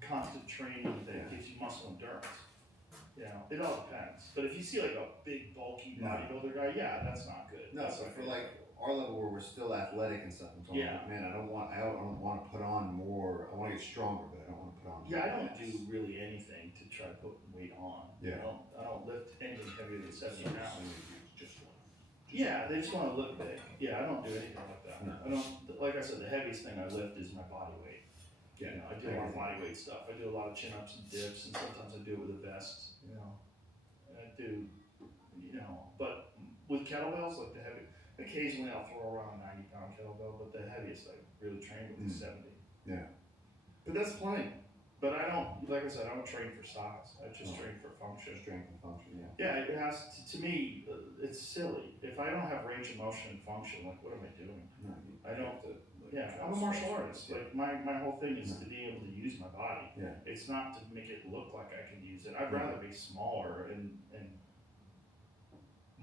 constant training that gives you muscle endurance. You know, it all depends. But if you see like a big bulky No. bodybuilder guy, yeah, that's not good. No, That's so not for good. like our level where we're still athletic and stuff, I'm talking Yeah. about, man, I don't want to put on more. I want to get stronger, but I don't want to put on. Yeah, I don't mass. do really anything to try to put weight on. Yeah. I don't lift anything heavier than 70 So pounds. just one. Yeah, they just want to look big. Yeah, I don't do anything like that. No. I don't, like I said, the heaviest thing I lift is my body weight. Yeah. You know, I do a lot of body weight stuff. I do a lot of chin ups and dips, and sometimes I do it with a vest. You know, and I do, you know, but with kettlebells, like the heavy, occasionally I'll throw around a 90-pound kettlebell, but the heaviest I really train with is 70. Yeah. But that's plenty. But I don't, like I said, I don't train for size. I just train for function. Strength and function, yeah. Yeah, it has to me. It's silly. If I don't have range of motion and function, like what am I doing? No, I don't. To, like, Yeah, try I'm a to martial switch artist. things, Like my whole thing is to be able to use my body. Yeah. It's not to make it look like I can use it. I'd rather be smaller and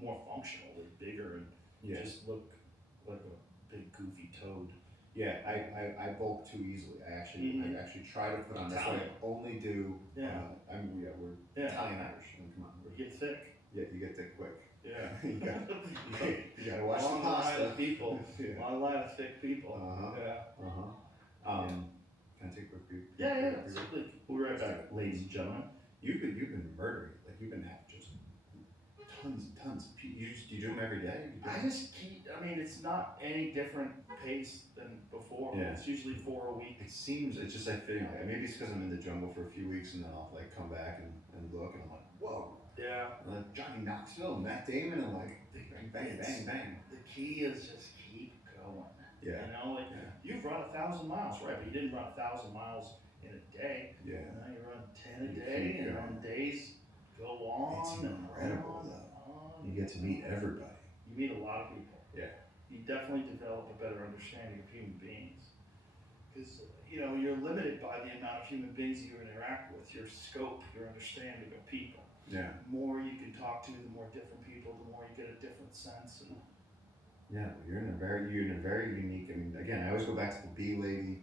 more functional than bigger and just look like a big goofy toad. Yeah, I bulk too easily. I actually try to put on. That's what I only do. Yeah. We're Italian Irish. I mean, come on. You get thick. Yeah, you get thick quick. Yeah. you gotta watch the Long pasta. line of people. Yeah. Long line of thick people. Yeah. Can I take a quick break? Yeah. We'll be right back, ladies and gentlemen. You've been murdering. Like you've been having just tons and tons of people. You do them every day? I just keep, I mean, it's not any different pace than before. Yeah. It's usually 4 a week. It's just like fitting. Like, maybe it's because I'm in the jungle for a few weeks and then I'll like come back and look and I'm like, whoa. Yeah. And like Johnny Knoxville and Matt Damon and like bang. The key is just keep going. Yeah. You know, like you've run 1,000 miles, right? But you didn't run 1,000 miles in a day. Yeah. Now you run 10 a day, and on days go on. It's incredible though. You get to meet everybody. You meet a lot of people. Yeah. You definitely develop a better understanding of human beings. Because, you know, you're limited by the amount of human beings you interact with, your scope, your understanding of people. Yeah. The more you can talk to, the more different people, the more you get a different sense. And yeah, you're in a very unique. I mean, again, I always go back to the bee lady.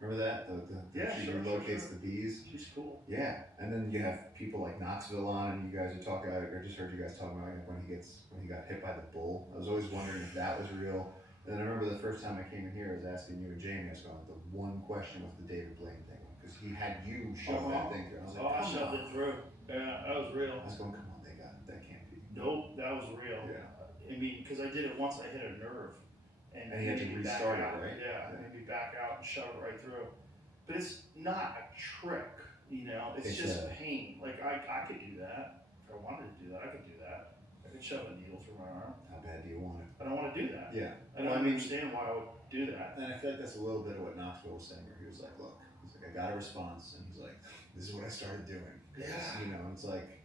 Remember that? She relocates the bees. She's cool. Yeah, and then you have people like Knoxville on, and you guys are talking. I just heard you guys talking about when he got hit by the bull. I was always wondering if that was real. And then I remember the first time I came in here, I was asking you and Jamie. I was going, the one question was the David Blaine thing because he had you shove that thing through. I was like, I shoved it through. Yeah, that was real. I was going, come on, that can't be. Nope, that was real. Yeah. I mean, because I did it once. I hit a nerve. And he had to restart it, right? Yeah, maybe back out and shove it right through. But it's not a trick, you know. It's just pain. Like I could do that if I wanted to do that. I could do that. I could shove a needle through my arm. How bad do you want it? I don't want to do that. Yeah. I don't understand why I would do that. And I feel like that's a little bit of what Knoxville was saying, where he was like, "Look, I got a response," and he's like, "This is what I started doing." Yeah. You know, it's like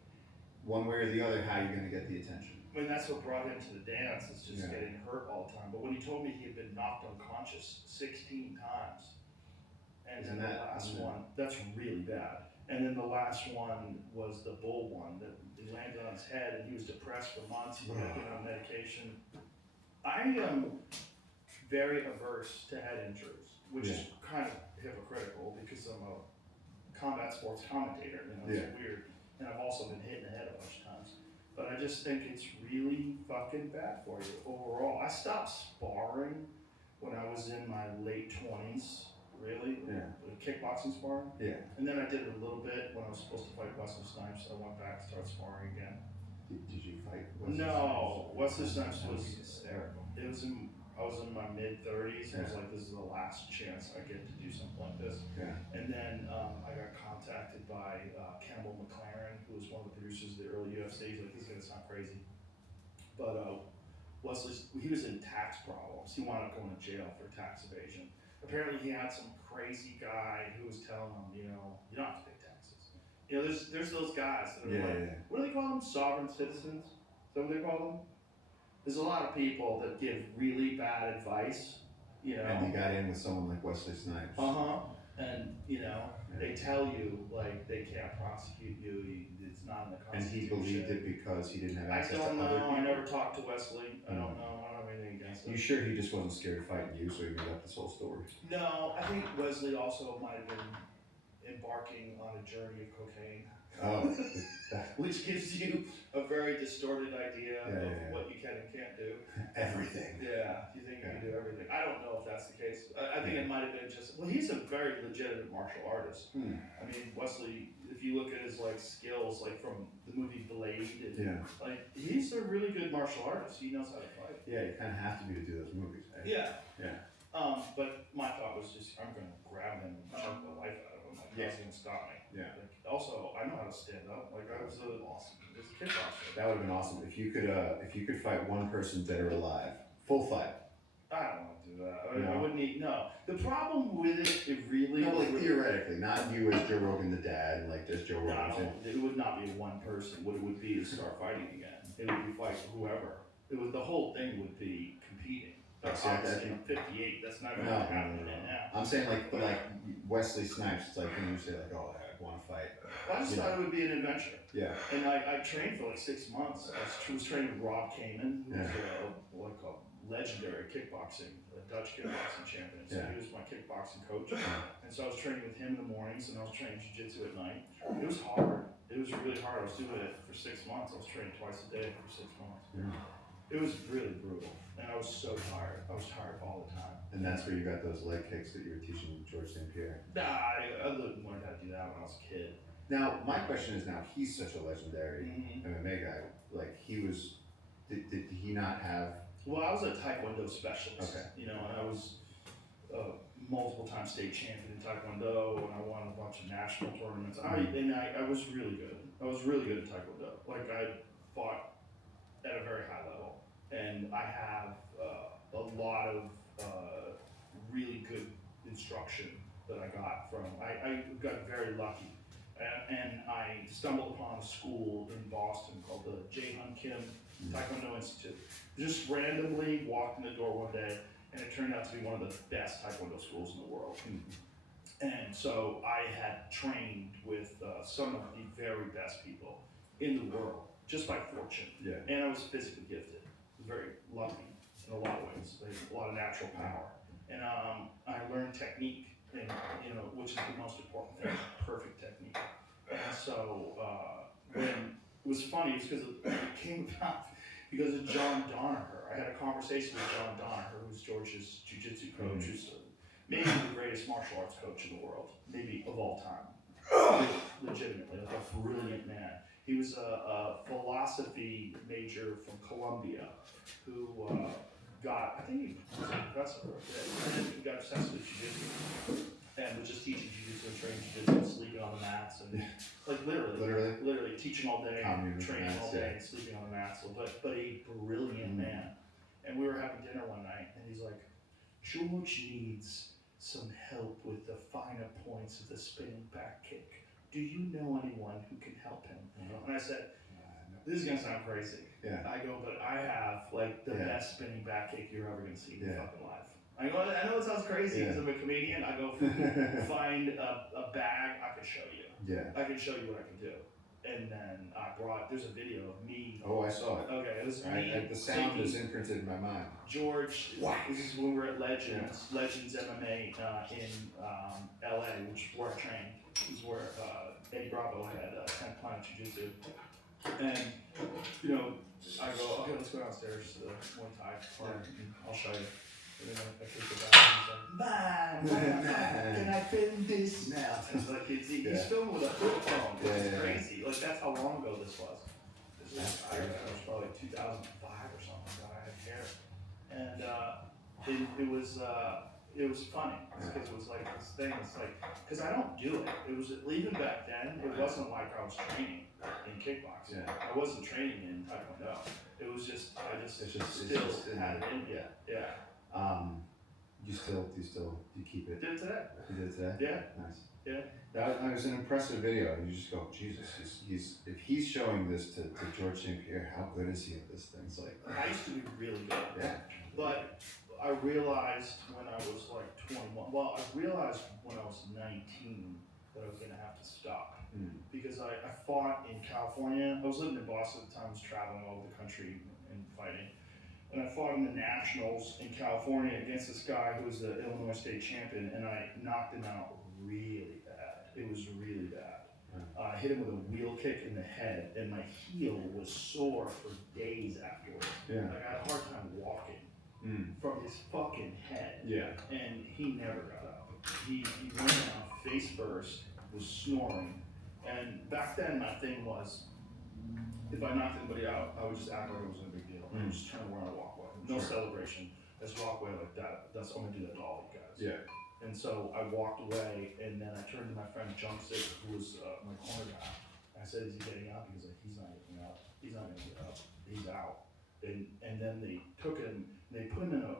one way or the other, how you're gonna get the attention. I mean, that's what brought him to the dance. Is just getting hurt all the time. But when he told me he had been knocked unconscious 16 times. And then the last one, that's really bad. And then the last one was the bull one that he landed on his head and he was depressed for months. He had been on medication. I am very averse to head injuries, which is kind of hypocritical because I'm a combat sports commentator. You know, it's weird. And I've also been hit in the head a bunch of times. But I just think it's really fucking bad for you overall. I stopped sparring when I was in my late 20s. Really? Yeah. Kickboxing sparring? Yeah. And then I did it a little bit when I was supposed to fight Wesley Snipes. I went back and started sparring again. Did you fight Wesley Snipes? Wesley Snipes was hysterical. I was in my mid-30s. I was like, this is the last chance I get to do something like this. Yeah. And then I got contacted by Campbell McLaren, who was one of the producers of the early UFC. He's like, this is going to sound crazy. But Wesley, he was in tax problems. He wound up going to jail for tax evasion. Apparently he had some crazy guy who was telling him, you know, you don't have to pay taxes. You know, there's those guys that are what do they call them? Sovereign citizens? Is that what they call them? There's a lot of people that give really bad advice, you know. And they got in with someone like Wesley Snipes. And, you know, they tell you, like, they can't prosecute you, it's not in the Constitution. And he believed it because he didn't have access to other people? I don't know, I never talked to Wesley. I don't know, I don't have anything against him. You sure he just wasn't scared of fighting you, so he made up this whole story? No, I think Wesley also might have been embarking on a journey of cocaine. Oh, Which gives you a very distorted idea of yeah. what you can and can't do. Everything. Yeah, you think you can do everything. I don't know if that's the case. I think Yeah. it might have been just, well, he's a very legitimate martial artist. I mean, Wesley, if you look at his like skills, like from the movie Blade, and, Yeah. like he's a really good martial artist. He knows how to fight. Yeah, you kind of have to be to do those movies, right? Yeah. Yeah. But my thought was just, I'm gonna grab him and choke the life out of him. Like, Yeah. how's he gonna stop me? Yeah. Like, also, I know how to stand up. Like, I was a kickboxer. That would have been awesome if you could fight one person dead or alive, full fight. I don't want to do that. No. I wouldn't need, no. The problem with it really. No, like theoretically, not you as Joe Rogan the dad, and like just Joe Rogan. No, it would not be one person. What it would be is start fighting again. It would be fight whoever. The whole thing would be competing. That's obviously 58. That's not going to happen now. I'm saying like Wesley Snipes. It's like when you say like, oh, I want to fight. I just thought it would be an adventure. Yeah. And I trained for like 6 months. I was training with Rob Kamen, who was like a legendary kickboxing, a Dutch kickboxing champion. So he was my kickboxing coach. And so I was training with him in the mornings, and I was training jiu-jitsu at night. It was hard. It was really hard. I was doing it for 6 months. I was training twice a day for 6 months. It was really brutal, and I was so tired. I was tired all the time. And that's where you got those leg kicks that you were teaching George St. Pierre. Nah, I learned how to do that when I was a kid. Now, my question is, now he's such a legendary MMA guy. Like did he not have? Well, I was a Taekwondo specialist. Okay. You know, and I was multiple time state champion in Taekwondo, and I won a bunch of national tournaments. I was really good. I was really good at Taekwondo. Like, I fought at a very high level, and I have a lot of really good instruction that I got from. I got very lucky, and I stumbled upon a school in Boston called the Jae Hun Kim Taekwondo Institute. Just randomly walked in the door one day, and it turned out to be one of the best Taekwondo schools in the world. And so I had trained with some of the very best people in the world, just by fortune. Yeah. And I was physically gifted. I was very lucky in a lot of ways. They have a lot of natural power. And I learned technique, and, which is the most important thing, perfect technique. And so when it was funny, it's because it came about because of John Danaher. I had a conversation with John Danaher, who's George's jiu-jitsu coach, who's maybe the greatest martial arts coach in the world, maybe of all time. Legitimately, like a brilliant man. He was a philosophy major from Columbia who I think he was a professor, and then he got obsessed with jiu-jitsu and was just teaching jiu-jitsu and training jiu-jitsu, sleeping on the mats, and like literally teaching all day, training all day, and sleeping on the mats. But a brilliant man. And we were having dinner one night, and he's like, George needs some help with the finer points of the spinning back kick. Do you know anyone who can help him? And I said, this is gonna sound crazy. Yeah. I go, but I have like the best spinning back kick you're ever gonna see in your fucking life. I go, I know it sounds crazy because I'm a comedian. I go, find a bag, I can show you. Yeah. I can show you what I can do. And then there's a video of me. Oh, I saw it. Okay, it was me. The sound is imprinted in my mind. George, this is when we were at Legends MMA in LA, which is where I trained. This is where Eddie Bravo had 10th Planet Jiu-Jitsu. And, I go, okay, let's go downstairs to the Muay Thai part, and I'll show you. And then I kick it back, and he's like, man, can I film this now? And like, he's filming with a flip phone. It's crazy. Like, that's how long ago this was. This was probably 2005 or something like that. I had hair. And it was funny because it was like this thing. It's like, because I don't do it. It was, even back then, it wasn't like I was training in kickboxing. I wasn't training in Taekwondo. It was just, I just still had it in me. Yeah. Do you keep it? Did it today. You did it today? Yeah. Nice. Yeah. That was an impressive video. You just go, Jesus, if he's showing this to George St. Pierre, how good is he at this thing? It's like, I used to be really good. Yeah. But I realized when I was like 21, well, I realized when I was 19 that I was gonna have to stop. Because I fought in California. I was living in Boston at the time, I was traveling all over the country and fighting. And I fought in the Nationals in California against this guy who was the Illinois state champion, and I knocked him out really bad. It was really bad. I hit him with a wheel kick in the head, and my heel was sore for days afterwards. Yeah. Like, I had a hard time walking from his fucking head. Yeah. And he never got up. He went down face first, was snoring. And back then, my thing was, if I knocked anybody out, I would just act like it wasn't a big deal. I would just turn around and walk away. No celebration. Let's walk away like that. I'm gonna do that to all you guys. Yeah. And so I walked away, and then I turned to my friend Jumpstick, who was my corner guy. I said, "Is he getting up?" He was like, "He's not getting up. He's not gonna get up. He's out." And then they took him. They put him in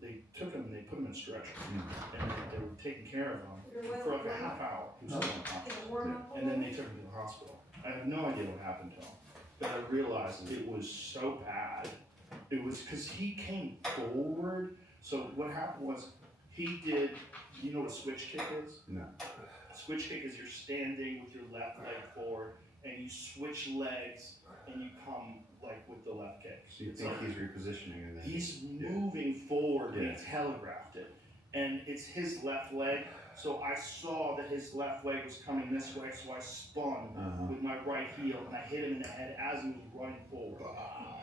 they took him and they put him in a stretcher, and they were taking care of him for like a half hour. He was still unconscious. And then they took him to the hospital. I have no idea what happened to him, but I realized it was so bad. It was because he came forward. So what happened was he did. You know what a switch kick is? No. A switch kick is you're standing with your left leg forward, and you switch legs, and you come like with the left kick. So you think he's repositioning and then he's moving forward, and he telegraphed it. And it's his left leg, so I saw that his left leg was coming this way, so I spun with my right heel, and I hit him in the head as he was running forward.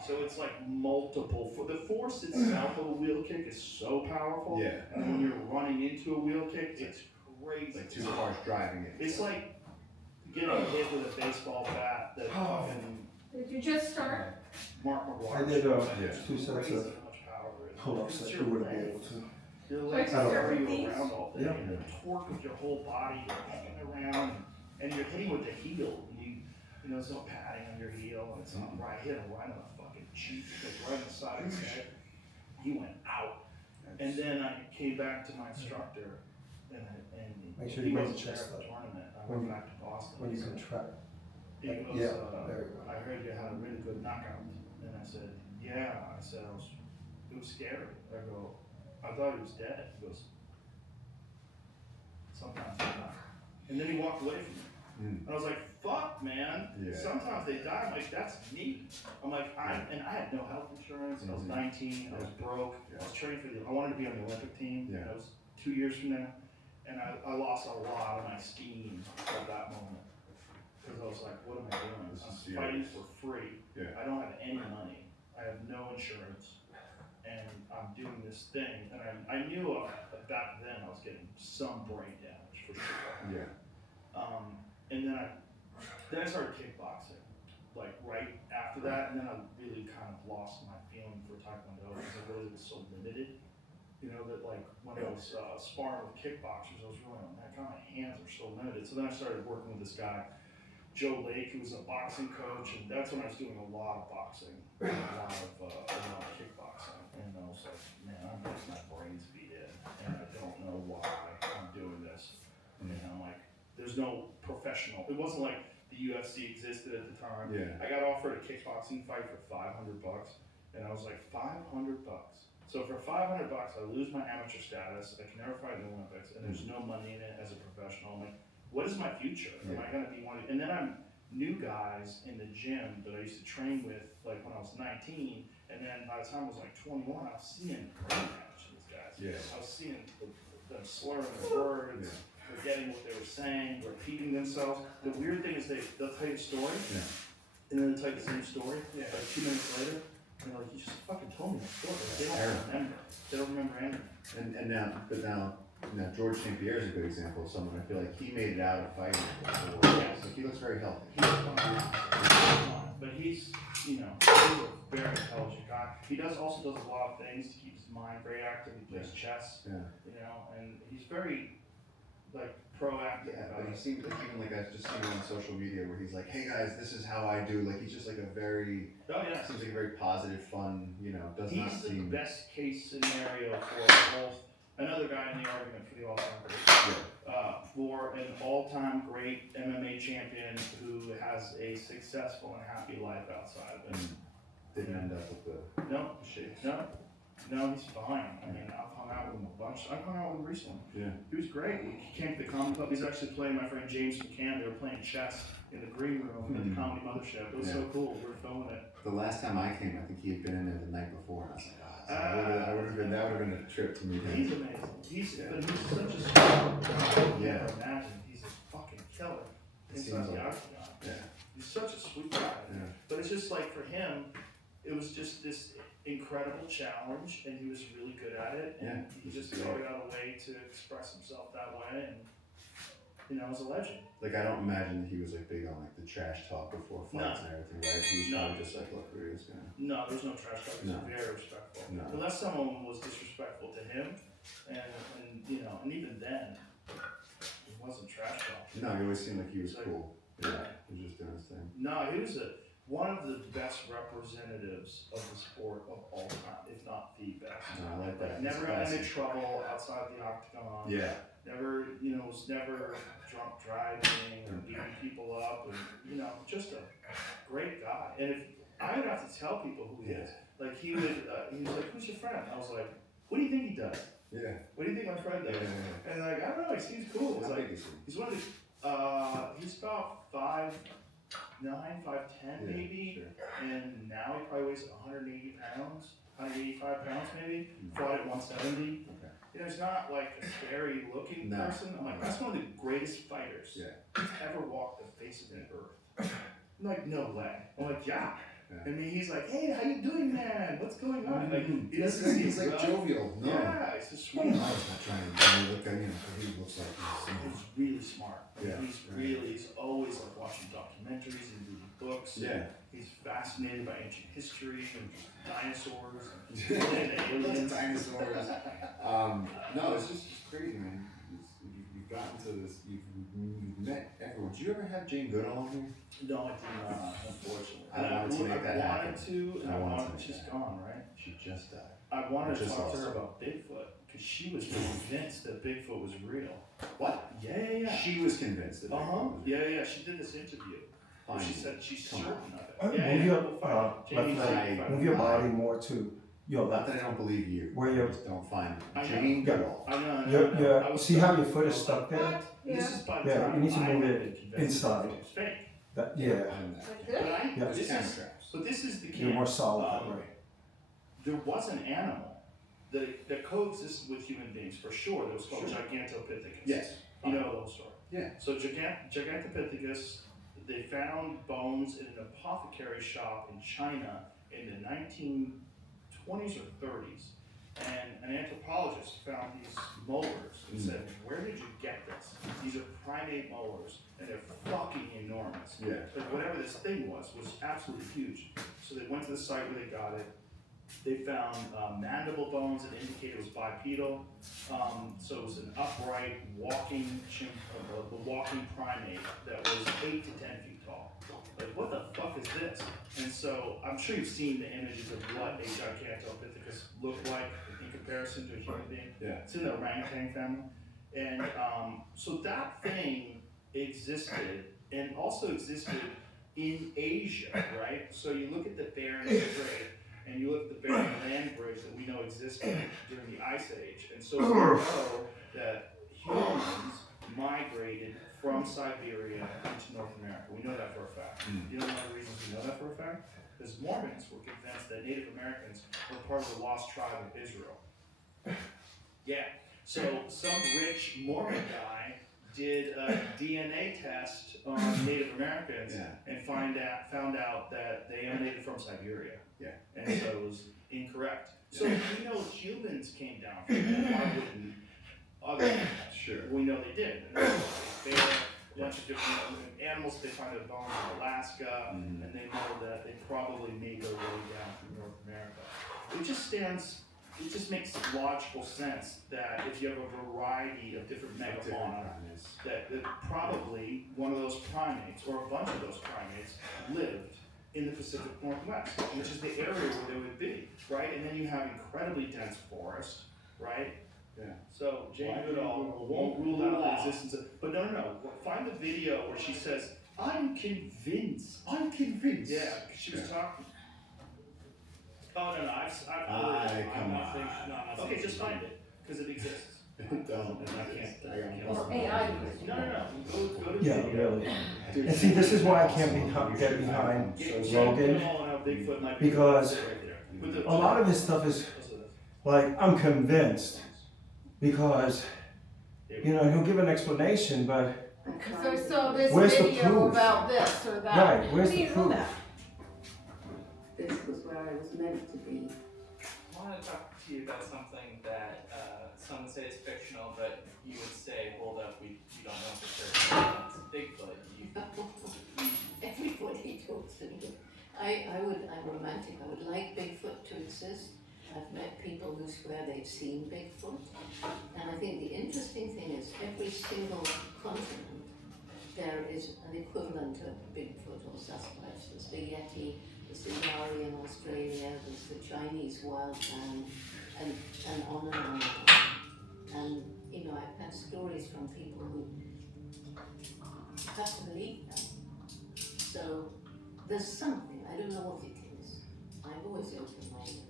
So it's like multiple, the force itself of a wheel kick is so powerful, and when you're running into a wheel kick, it's crazy. Like two cars driving it. It's like getting hit with a baseball bat that fucking... Did you just start? Mark McGuire. I did 2 sets Crazy of how much power there is. pull-ups It's that your you wouldn't be legs. able to. Your legs I don't carry know. you around all day. Yeah. And the torque of your whole body, you're hanging around, and you're hitting with the heel. You know, there's no padding on your heel, and it's not right. I hit him right on the fucking cheek, like right on the side of his head. He went out. And then I came back to my instructor, and Make sure he you bring the wasn't there chest at the up. tournament. I When went you- back to Boston. When you He said- contract. he goes, Yeah, there you go. I heard you had a really good knockout. And I said, yeah. I said, it was scary. I go, I thought he was dead. He goes, sometimes they die. And then he walked away from me. And I was like, fuck, man. Yeah. Sometimes they die. I'm like, that's me. I'm like, and I had no health insurance. I was 19. I was broke. I was training for I wanted to be on the Olympic team. Yeah. That was 2 years from now. And I lost a lot of my steam at that moment. Because I was like, what am I doing? This I'm is fighting serious. for free. Yeah. I don't have any money. I have no insurance. And I'm doing this thing. And I knew back then I was getting some brain damage for sure. Yeah. And then I started kickboxing, like right after that. And then I really kind of lost my feeling for Taekwondo because I realized it was so limited. You know, that like when I was sparring with kickboxers, I was really like, man, God, my hands are so limited. So then I started working with this guy, Joe Lake, who was a boxing coach, and that's when I was doing a lot of boxing, a lot of kickboxing. And I was like, man, I'm getting my brains beat in, and I don't know why I'm doing this. And I'm like, there's no professional. It wasn't like the UFC existed at the time. Yeah. I got offered a kickboxing fight for $500, and I was like, $500. So for $500, I lose my amateur status. I can never fight in the Olympics, and there's no money in it as a professional. I'm like, what is my future? Am I going to be one? And then I'm new guys in the gym that I used to train with, like when I was 19, and then by the time I was like 21, I was seeing brain damage to these guys. Yeah. I was seeing them slurring their words, forgetting what they were saying, repeating themselves. The weird thing is they'll tell you a story, and then they'll tell you the same story, like 2 minutes later. And they're like, you just fucking told me that story. They don't remember. They don't remember anything. And now George St. Pierre is a good example of someone. I feel like he made it out of fighting before. Yes. Like he looks very healthy. He's fine. But he's a very intelligent guy. He also does a lot of things to keep his mind very active. He plays chess, Yeah. you know, and he's very like proactive. Yeah, but he seems like even like I've just seen him on social media where he's like, hey guys, this is how I do. Like he's just like a very seems like a very positive, fun, does not He's the seem best case scenario for both another guy in the argument for the all-time great. For an all-time great MMA champion who has a successful and happy life outside of it. didn't end up with the No, shit. no, he's fine. I mean, I've hung out with him a bunch. I've hung out with him recently. Yeah. He was great. He came to the comedy club. He's actually playing my friend James McCann. They were playing chess in the green room at the Comedy Mothership. It was so cool. We were filming it. The last time I came, I think he had been in there the night before, and I was like, that would have been a trip to meet him. He's amazing. He's such a smart guy. Yeah. Imagine he's was just like for him, it was just this incredible challenge, and he was really good at it, and he just figured out a way to express himself that way, and was a legend. Like, I don't imagine that he was like big on like the trash talk before fights and everything, right? He was probably just like, look, we're just gonna. No, there was no trash talk. He was very respectful. Unless someone was disrespectful to him, and even then, it wasn't trash talk. No, he always seemed like he was cool. Yeah, he was just doing his thing. No, he was one of the best representatives of the sport of all time, if not the best. No, I like that. Never got into trouble outside the octagon. Yeah. Never, was never drunk driving or beating people up, and just a great guy. And if I would have to tell people who he is, like he was like, "Who's your friend?" I was like, "What do you think he does?" Yeah. What do you think my friend does? Yeah. And like, I don't know, he seems cool. It's like he's one of the, he's about 5'9", 5'10" maybe, and now he probably weighs 180 pounds, 185 pounds maybe. Fought at 170. He's not like a scary looking person. I'm like, that's one of the greatest fighters who's ever walked the face of the earth. I'm like, no way. I'm like, yeah. I mean, he's like, hey, how you doing, man? What's going on? Like, he doesn't seem he's like jovial. No. Yeah, he's just sweet. I was not trying to look at him. He looks like he's really smart. Yeah. He's always like watching documentaries and reading books. Yeah. He's fascinated by ancient history and dinosaurs and aliens. Dinosaurs. No, it's just crazy, man. You've gotten to this. You've met everyone. Did you ever have Jane Goodall on here? No, I did not, unfortunately. I wanted to make that happen. She's gone, right? She just died. I wanted to talk to her about Bigfoot, because she was convinced that Bigfoot was real. What? Yeah. She was convinced that Bigfoot was real. Yeah, she did this interview. She said she's certain of it. Move your body more to your Not left. that I don't believe you. Where you just don't find I know. Jane Goodall. I know. See how your foot is stuck there? What? This is by the Yeah, time you need to I move had it been convinced inside. it was fake. Yeah, But this is the key. you're more solid that way. There was an animal that coexisted with human beings for sure. That was called Gigantopithecus. Yes. You know the whole story. Yeah. So Gigantopithecus, they found bones in an apothecary shop in China in the 1920s or 30s. And an anthropologist found these molars and said, where did you get this? These are primate molars, and they're fucking enormous. Yeah. But whatever this thing was absolutely huge. So they went to the site where they got it. They found mandible bones that indicated it was bipedal. So it was an upright walking primate that was 8 to 10 feet tall. Like, what the fuck is this? And so I'm sure you've seen the images of what a Gigantopithecus looked like in comparison to a human being. Yeah. It's in the orangutan family. And so that thing existed and also existed in Asia, right? So you look at the Bering Strait and you look at the Bering Land Bridge that we know existed during the Ice Age. And so we know that humans migrated from Siberia into North America. We know that for a fact. You know one of the reasons we know that for a fact? Because Mormons were convinced that Native Americans were part of the lost tribe of Israel. Yeah. So some rich Mormon guy did a DNA test on Native Americans and found out that they emanated from Siberia. Yeah. And so it was incorrect. So we know humans came down from that. Why wouldn't other animals? Sure. We know they did. They had a bunch of different animals. They find their bones in Alaska, and they know that they probably made their way down from North America. It just makes logical sense that if you have a variety of different megafauna, that probably one of those primates, or a bunch of those primates, lived in the Pacific Northwest, which is the area where they would be, right? And then you have incredibly dense forest, right? Yeah. So Jane Goodall won't rule out the existence of, but no. Find the video where she says, I'm convinced. Yeah, she was talking. Oh, no, okay, just find it, because it exists. It doesn't. Or AI. No. Go to Yeah, the video. really. And see, this is why I can't get behind Rogan, because a lot of his stuff is like, I'm convinced, because, he'll give an explanation, but So this where's the video proof? about this or that. Right, where's How do the you know proof? that? I was meant to be. I want to talk to you about something that some would say is fictional, but you would say, hold up, you don't know for sure. It's Bigfoot. Everybody talks to me. I'm romantic. I would like Bigfoot to exist. I've met people who swear they've seen Bigfoot. And I think the interesting thing is every single continent there is an equivalent of Bigfoot or Sasquatch. There's the Yeti, there's the Yari in Australia, there's the Chinese wild man, and on and on and on. And, you know, I've had stories from people who have to believe them. So there's something, I don't know what it is. I'm always open-minded.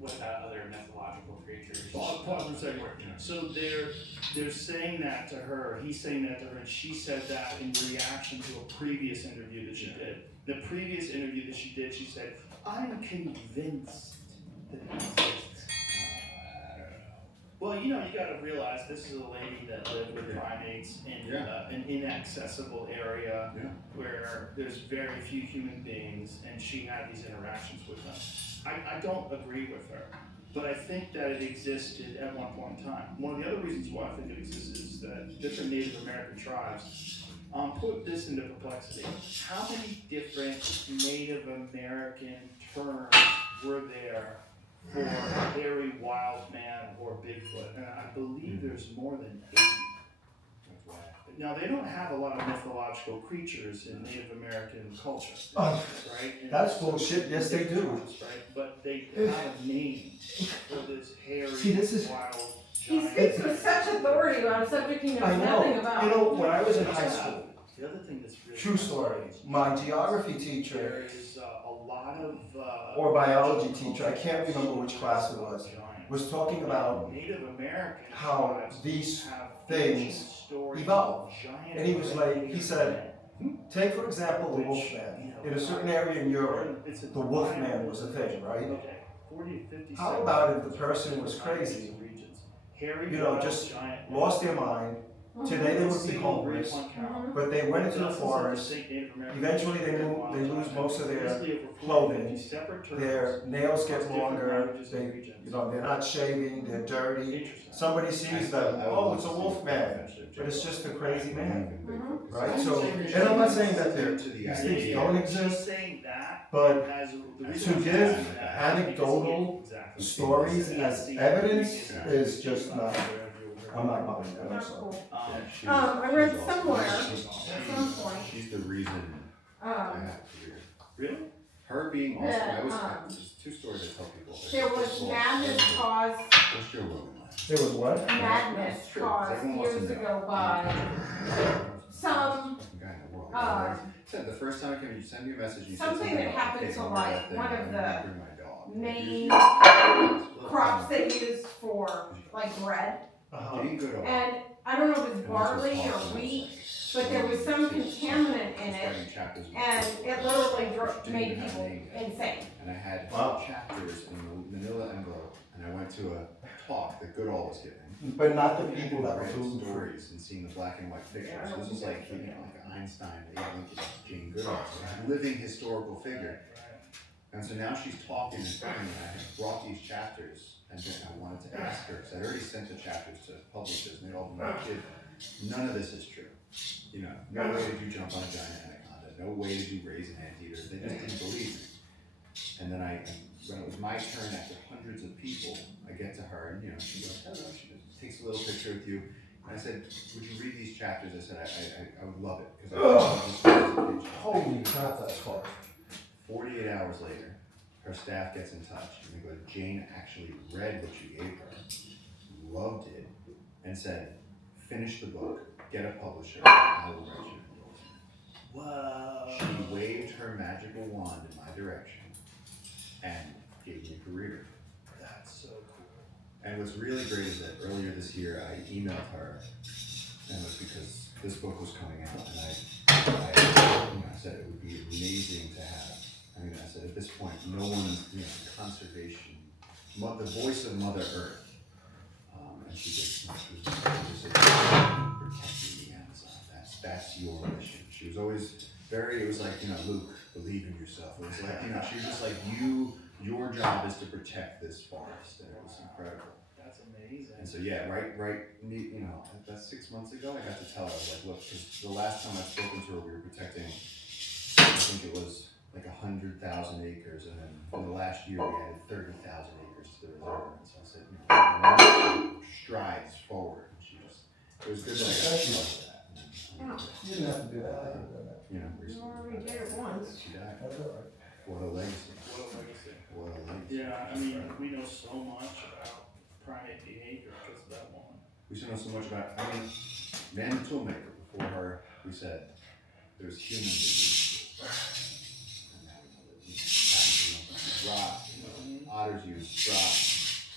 What about other mythological creatures? Pause for a second. So they're saying that to her, he's saying that to her, and she said that in reaction to a previous interview that she did. The previous interview that she did, she said, I'm convinced that it exists. Well, you know, you gotta realize this is a lady that lived with primates in an inaccessible area where there's very few human beings, and she had these interactions with them. I don't agree with her, but I think that it existed at one point in time. One of the other reasons why I think it exists is that different Native American tribes put this into perplexity. How many different Native American terms were there for a hairy wild man or Bigfoot? And I believe there's more than 80. Now, they don't have a lot of mythological creatures in Native American culture, right? And That's bullshit. Yes, they do. Right? But they have a name for this hairy, wild He giant. speaks with such authority about a subject he knows I nothing know. about. You know, when I was in high school, The other thing that's really true story, my geography there teacher is a lot of or biology teacher, I can't remember which class it was talking about Native American how tribes these have things ancient stories evolved. of giant And he was like, he said, take for example the Wolfman. In a certain area in Europe, the Wolfman was a thing, right? Okay, 40 to 50 How about if the person was crazy, you know, just lost their mind, today they would be homeless, but they went into the forest, eventually they lose most of their clothing, their nails get longer, they're not shaving, they're dirty. Somebody sees them, oh, it's a wolf man, but it's just a crazy man, right? So, and I'm not saying that these things don't exist, but to give anecdotal stories as evidence is just not, I'm not buying that, I'm Not sorry. cool. I I read somewhere at some point. She's the reason I have a career. Really? Her being awesome, Yeah, there's two stories I tell people. There was madness caused, What's your Rogan last? There was what? madness caused years ago by some, Guy in the world. Like, said the first time I came, you send me a message. And you said something that about, happened "Hey, to don't like do that one thing, of I'm the gonna bring my dog." main Like, crops they used for like bread. Jane Goodall. And I don't know if it's barley or wheat, but there was some contaminant in it, and it literally made people insane. And I had Wow. chapters in the manila envelope, and I went to a talk that Goodall was giving. But not the people that were Read gluten free. stories and seeing the black and white pictures. This was like, you know, like Einstein, yeah, like Jane Goodall, a living historical figure. And so now she's talking in front of me, and I had brought these chapters, and then I wanted to ask her, because I'd already sent the chapters to publishers, and they'd all been like, "Kid, none of this is true. You know, no way did you jump on a giant anaconda, no way did you raise an anteater, they just didn't believe me." And then when it was my turn after hundreds of people, I get to her, and you know, she goes, "Hello," she just takes a little picture with you. And I said, "Would you read these chapters?" I said, I would love it, because Holy crap, that's hard. 48 hours later, her staff gets in touch, and they go, "Jane actually read what you gave her, loved it, and said, finish the book, get a publisher, and I will write you." Whoa. She waved her magical wand in my direction and gave me a career. That's so cool. And what's really great is that earlier this year I emailed her, and it was because this book was coming out, and I said it would be amazing to have. I mean, I said at this point, no one, conservation, the voice of Mother Earth, and she just said, protecting the Amazon. That's your mission. She was always it was like, Luke, believe in yourself. It was like, she was just like, your job is to protect this forest, and it was incredible. That's amazing. And so yeah, that's 6 months ago, I got to tell her, I was like, look, because the last time I'd spoken to her, we were protecting, I think it was like 100,000 acres, and then in the last year, we added 30,000 acres to the reserve. And so I said, strides forward. And she just, it was good that I got to tell her that. You didn't have to do that. I could have done that. You Recently. already did it once. She died. That's all right. What a legacy. What a legacy. What a legacy. Yeah, I mean, we know so much about primate behavior because of that woman. We should know so much about, man the toolmaker. Before her, we said there's human disease. And now we know that we rock, otters use rocks,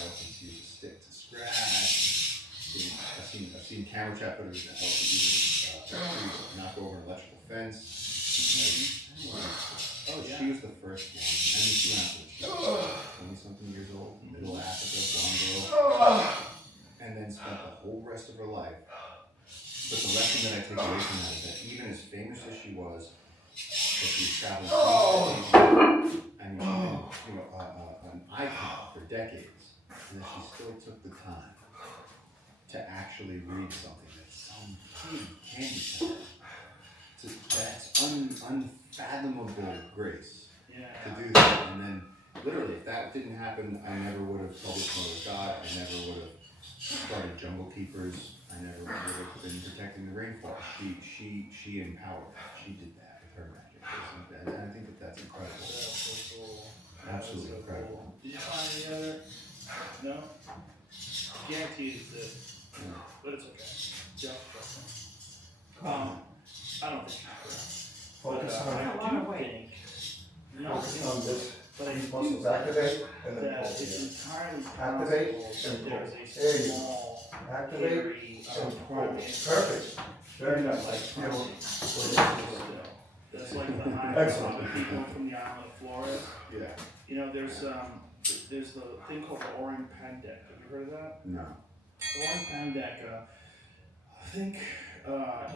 elephants use a stick to scratch. I've seen camera trap footage of an elephant using a tree to knock over an electrical fence. Oh, yeah. She was the first one. And then she went out to the 20-something years old, middle Africa, blonde girl. And then spent the whole rest of her life. But the lesson that I take away from that is that even as famous as she was, that she was traveling an icon for decades, and that she still took the time to actually read something that some kid candy seller. That's unfathomable grace Yeah. to do that. And then, literally, if that didn't happen, I never would have published Mother of God. I never would have started Jungle Keepers. I never would have been protecting the rainforest. She empowered that. She did that with her magic. And I think that's incredible. That's so cool. Absolutely That's so incredible. Cool. Did you find any other? No? Guaranteed it's it. Yeah. But it's okay. Just trust me. I don't think she's correct. Focus But, on, I a lot do of weight. think, no, focus on this. but I These do muscles think activate and then that pull. it's entirely Activate possible and that there's pull. a There you go. small Activate theory and of pull. primate Perfect. Very nice. like You know, that's like the high Excellent. people from the island of Flores. Yeah. There's the thing called the Orang Pendek. Have you heard of that? No. The Orang Pendek, I think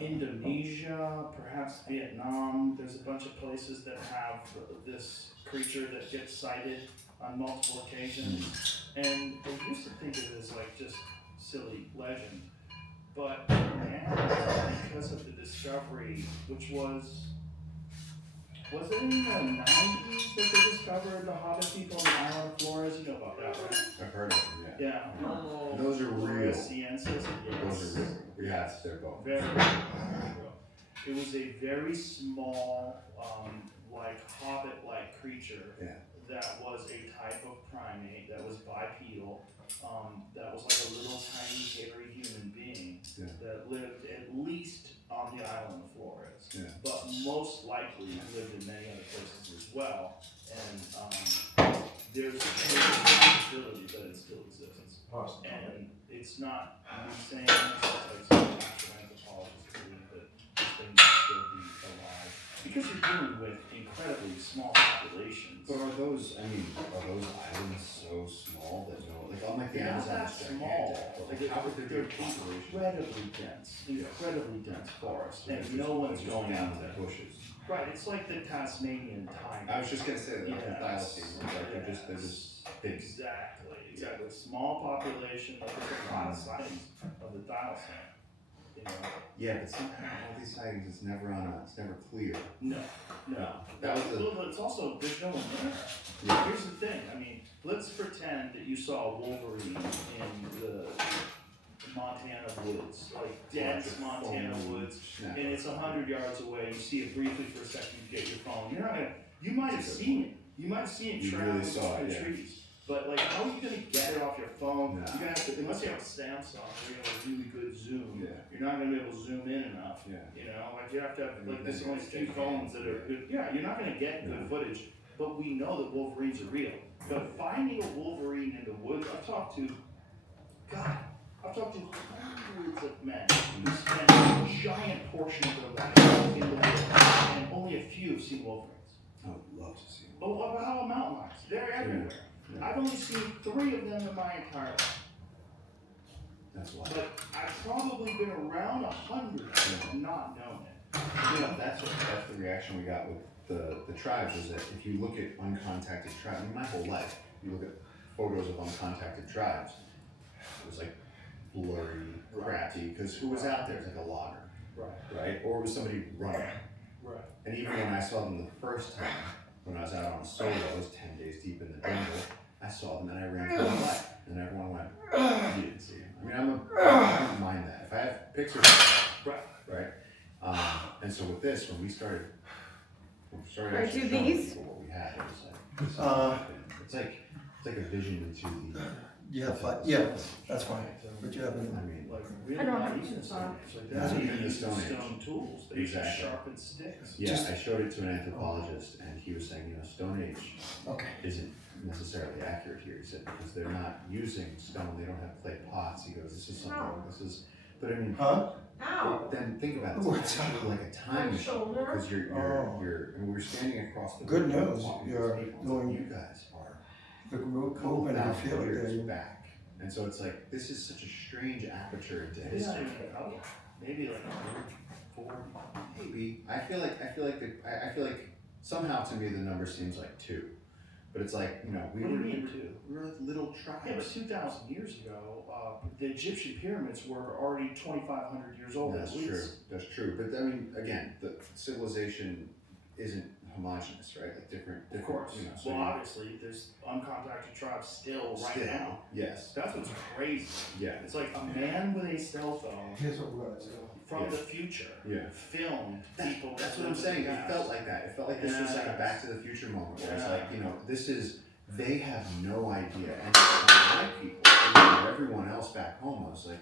Indonesia, perhaps Vietnam. There's a bunch of places that have this creature that gets sighted on multiple occasions. And they used to think of it as like just silly legend. But now, because of the discovery, which was it in the 90s that they discovered the Hobbit people on the island of Flores? You know about that, right? I've heard of them, yeah. Yeah. Those are real. Floresiensis, Those are real. Yes, they're both. Very real. It was a very small, like hobbit-like creature. Yeah. That was a type of primate that was bipedal. That was like a little tiny hairy human being Yeah. that lived at least on the island of Flores, Yeah. but most likely lived in many other places as well. And there's a possibility that it still exists. Awesome. And it's not me saying this, it's like some actual anthropologists believe that this thing might still be alive. Because you're dealing with incredibly small populations. But are those islands so small that unlike the They're not Amazon, that it's small. gigantic, Like, but how would there they're be a population? incredibly dense forest, Yeah, and it's no one's just going down out to the there. bushes. Right, it's like the Tasmanian tiger. I was just gonna say that, like the Yeah, thylacines, like they're just big. Exactly. Small population, there's a lot of sightings of the thylacine. Yeah, but somehow all these sightings, it's never clear. No. That was the, Well, it's also, there's no one there. yeah, Here's the thing, I mean, let's pretend that you saw a wolverine in the Montana woods, like dense Montana woods, snap. and it's 100 yards away, you see it briefly for a second, you get your phone, you might have seen it, You really traveling saw through it, the yeah. trees. But like, how are you gonna get it off your phone? No. You're gonna have to, unless you have a Samsung, or you have a really good zoom, Yeah. you're not gonna be able to zoom in enough. Yeah. Like you have to have, like, there's only a few Yeah. phones that are good, you're not gonna get good No. footage, but we know that wolverines are real. But finding a wolverine in the woods, I've talked to hundreds of men who spend giant portions of their life in the woods, and only a few have seen wolverines. I would love to see But what about mountain lions? They're everywhere. Yeah. I've only seen 3 of them in my entire life. That's why. But I've probably been around 100 and not known it. You know, that's the reaction we got with the tribes, is that if you look at uncontacted tribes, I mean, my whole life, you look at photos of uncontacted tribes, it was like blurry, crappy, because who was out there? It was like a logger, right? Or it was somebody running. Right. And even when I saw them the first time, when I was out on a solo, I was 10 days deep in the jungle, I saw them and I ran for my life. And everyone went, you didn't see them. I mean, I don't mind that. If I have pictures, right? And so with this, when we started Right, actually do showing these? people what we had, it was like, it's like a vision into the. You have five, yeah, that's fine, but you have, I mean, Like I really don't not have using to stone. It's like That's that. even the Using Stone Age. Stone tools. They used to Exactly. sharpen sticks. Yeah, Just- I showed it to an anthropologist, and he was saying, Stone Age okay. isn't necessarily accurate here. He said, because they're not using stone, they don't have clay pots. He goes, this is something, but I mean, Huh? Ow, then think about it. What's It's actually like a time my machine. shoulder. Because I mean, we're standing across the. Good river news, walking you're these people. doing- You guys are The group a couple movement, I thousand feel it years there. back. And so it's like, this is such a strange aperture into Yeah, history. maybe like 4. Maybe. I feel like somehow to me the number seems like 2. But it's like, we What do you mean 2? we were like little Yeah, but tribes. 2,000 years ago, the Egyptian pyramids were already 2,500 years old That's at least. true. That's true. But I mean, again, the civilization isn't homogenous, right? Like different. Of course. So Well, obviously, there's uncontacted tribes still right still, now. yes, That's what's crazy. yeah, It's like a man with a cell phone Here's what we're gonna do. from Yeah. the future yeah. filmed people. That's that what I'm lived in saying. the It past. felt like that. It felt like this was like a Yes. Back to the Future moment where it's Yeah. like, this is, they have no idea. And my people, and everyone else back home, I was like,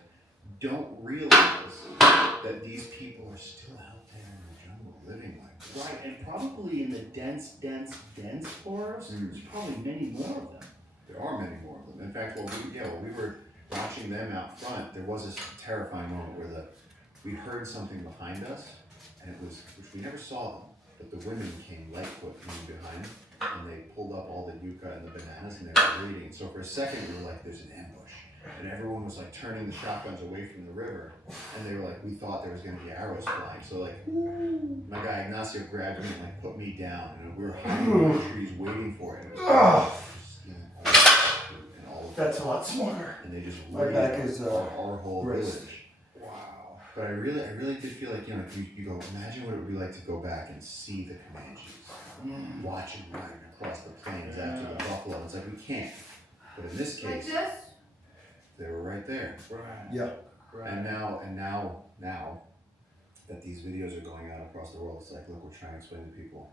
don't realize that these people are still out there in the jungle living like this. Right, and probably in the dense forest, Mm. there's probably many more of them. There are many more of them. In fact, while we were watching them out front, there was this terrifying moment where we heard something behind us, and it was, which we never saw them, but the women came lightfoot coming behind, and they pulled up all the yucca and the bananas, and they were bleeding. So for a second, we were like, there's an ambush. And everyone was like turning the shotguns away from the river, and they were like, we thought there was gonna be arrows flying. So like, my guy Ignacio grabbed me and like put me down, and we were hiding in the trees waiting for it. And it was and all of That's a lot smarter. and they just My raided back is, our whole wrist. village. Wow. But I really did feel like, you go, imagine what it would be like to go back and see the Comanches, watching riding across the plains after the buffalo. It's like, we can't. But in this Like case, this? they were right there. Right. Yeah. Right. And now that these videos are going out across the world, it's like, look, we're trying to explain to people.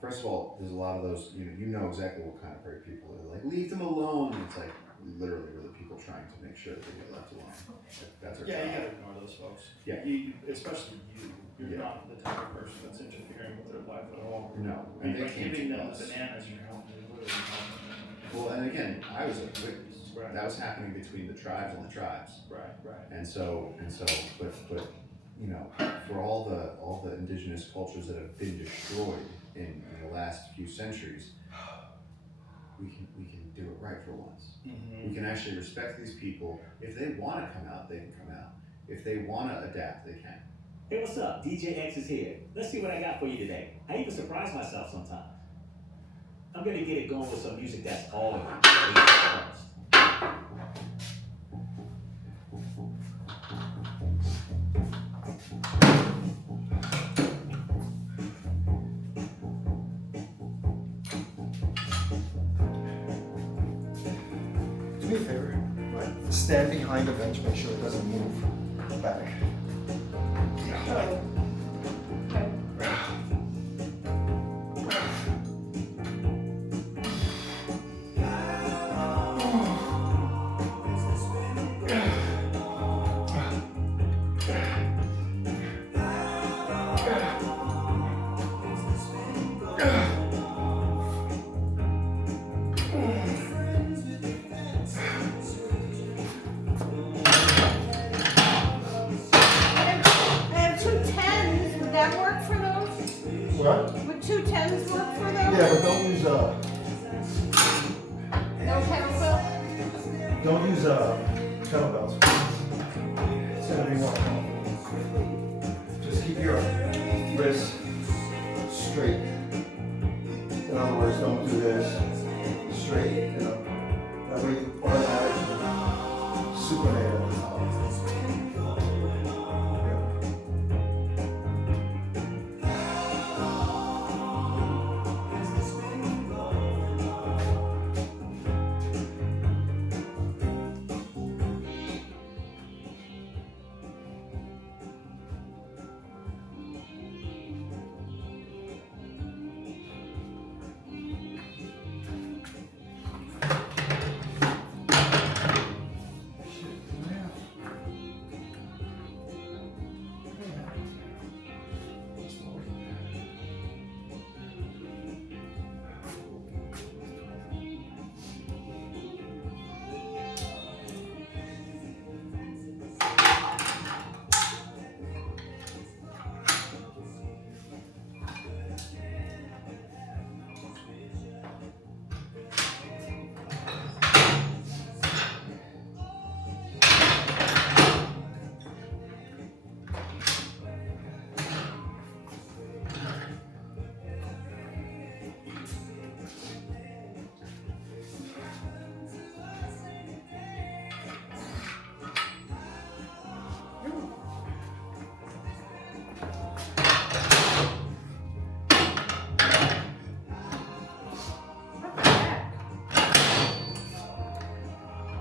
First of all, there's a lot of those, you know exactly what kind of brave people are like, leave them alone. It's like, literally, we're the people trying to make sure that they get left alone. That's our Yeah, you job. gotta ignore those folks. Yeah. Especially you. You're Yeah. not the type of person that's interfering with their life at all. No, I mean, and they by can't giving take them us. the bananas, you're helping them literally helping them. Well, and again, I was a witness. Right. That was happening between the tribes and the tribes. Right. And so, but for all the indigenous cultures that have been destroyed in the last few centuries, we can do it right for once. Mm-hmm. We can actually respect these people. If they want to come out, they can come out. If they want to adapt, they can. Hey, what's up? DJ X is here. Let's see what I got for you today. I even surprise myself sometimes. I'm gonna get it going with some music that's all in first. Do me a favor. Stand behind the bench, make sure it doesn't move back. Oh. Okay. I have 2 10s. Would that work for those? What? Would 2 10s work for those? Yeah, but don't use No kettlebell? don't use kettlebells. It's gonna be more. Just keep your this straight. In other words, don't do this straight, you know. That way you automatic supinate at the top.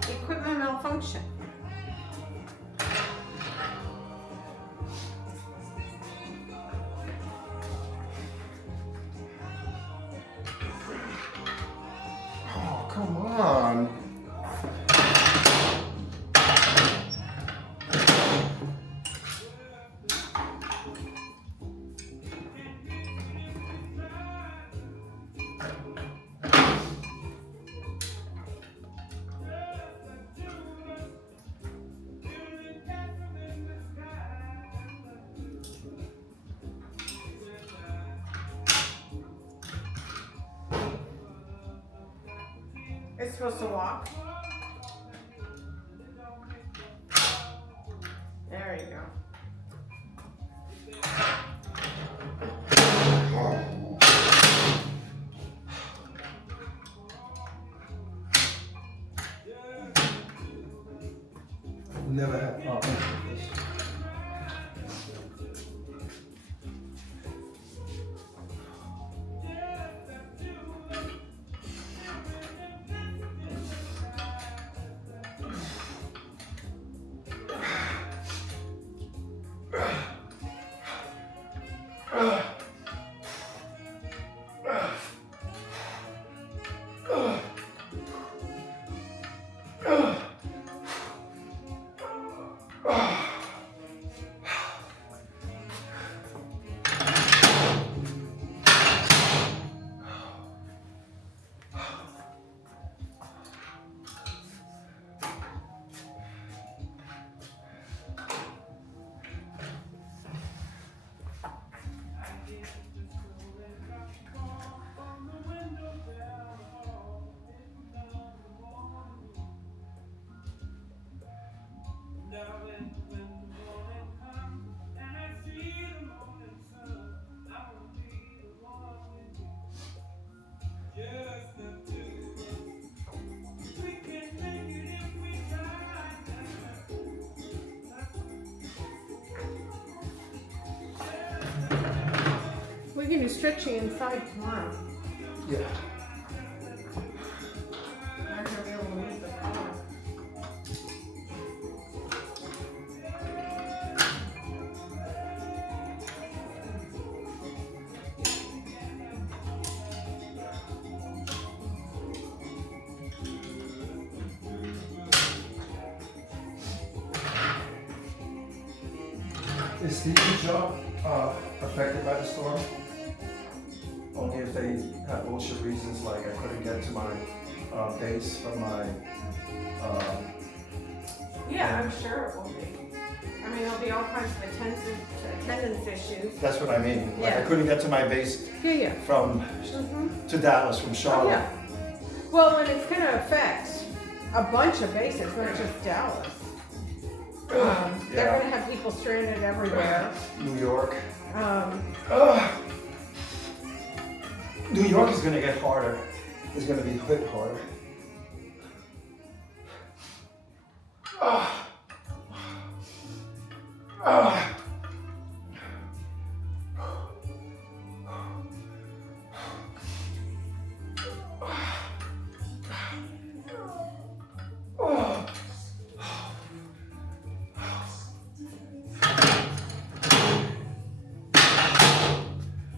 Equipment malfunction. Oh, come on. It's supposed to walk. There you go. I've never had problems with this. We can do stretching inside tomorrow. Yeah. I'm not gonna be able to move the car. Is the job affected by the storm? Only if they have bullshit reasons like I couldn't get to my base from my, Yeah, I'm sure it will be. I mean, there'll be all kinds of attendance issues. that's what I mean. Like I Yeah. couldn't get to my base Yeah. from, to Dallas from Oh, Charlotte. yeah. Well, and it's gonna affect a bunch of bases, not just Dallas. They're Yeah. gonna have people stranded everywhere. New York. Um, New York is gonna get harder. It's gonna be hit harder.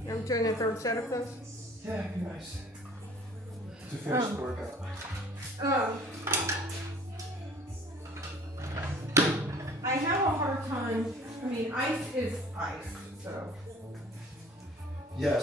I'm doing a third set of those. Yeah, it'd be nice to finish the workout. I have a hard time, I mean, ice is ice, so